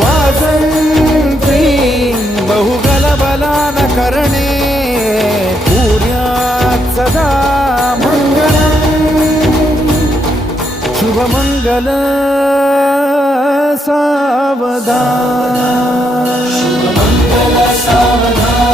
वाजंत्री बहुगलबलान करणे पुण्यात सदा मंगलम् शुभमंगल सावधान शुभमंगल सावधान